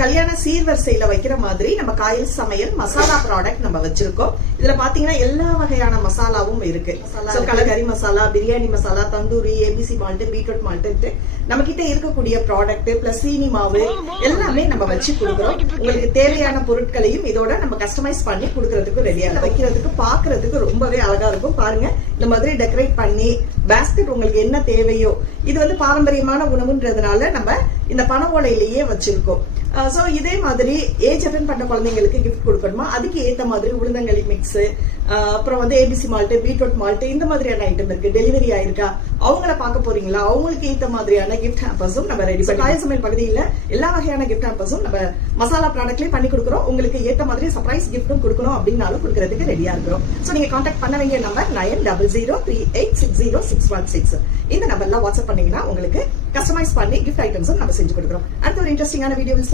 கல்யாண சீர்வரிசையில வைக்கிற மாதிரி நம்ம காயல் சமையல் மசாலா ப்ராடக்ட் நம்ம வச்சிருக்கோம். இதுல பாத்தீங்கன்னா எல்லா வகையான மசாலாவும் இருக்கு. கலகரி masala, biryani masala, tandoori, ABC malt, beetroot malt, நம்ம கிட்ட இருக்கக்கூடிய ப்ராடக்ட் பிளஸ் சீனி மாவு எல்லாமே நம்ம வச்சு கொடுக்குறோம். உங்களுக்கு தேவையான பொருட்களையும் இதோட நம்ம கஸ்டமைஸ் பண்ணி கொடுக்கறதுக்கு ரெடியா வைக்கிறதுக்கு பாக்குறதுக்கு ரொம்பவே அழகா இருக்கும். பாருங்க, இந்த மாதிரி டெக்கரேட் பண்ணி பேஸ்கெட் உங்களுக்கு என்ன தேவையோ, இது வந்து பாரம்பரியமான உணவுன்றதுனால நம்ம இந்த பனை ஓலையிலேயே வச்சிருக்கோம். சோ இதே மாதிரி ஏஜ் அட்டன் பண்ண குழந்தைங்களுக்கு கிஃப்ட் கொடுக்கணுமா, அதுக்கு ஏத்த மாதிரி உளுந்தங்களி மிக்ஸ், அப்புறம் வந்து ஏபிசி மால்ட், பீட்ரூட் மால்ட், இந்த மாதிரியான ஐட்டம் இருக்கு. டெலிவரி ஆயிருக்கா, அவங்கள பார்க்க போறீங்களா, அவங்களுக்கு ஏத்த மாதிரியான கிஃப்ட் ஹேம்பர்ஸும் நம்ம ரெடி பண்ணி காயல் சமையல் பகுதியில எல்லா வகையான கிஃப்ட் ஹேம்பர்ஸும் நம்ம மசாலா ப்ராடக்ட்லயே பண்ணி கொடுக்குறோம். உங்களுக்கு ஏத்த மாதிரி சர்ப்ரைஸ் கிஃப்ட்டும் கொடுக்கணும் அப்படின்னாலும் கொடுக்கறதுக்கு ரெடியா இருக்கிறோம். சோ நீங்க கான்டாக்ட் பண்ண வேண்டிய நம்பர் 9003860616. இந்த நம்பர்ல வாட்ஸ்அப் பண்ணீங்கன்னா உங்களுக்கு கஸ்டமைஸ் பண்ணி கிஃப்ட் ஐட்டம்ஸும் நம்ம செஞ்சு கொடுக்குறோம். அடுத்த ஒரு இன்ட்ரெஸ்டிங்கான வீடியோ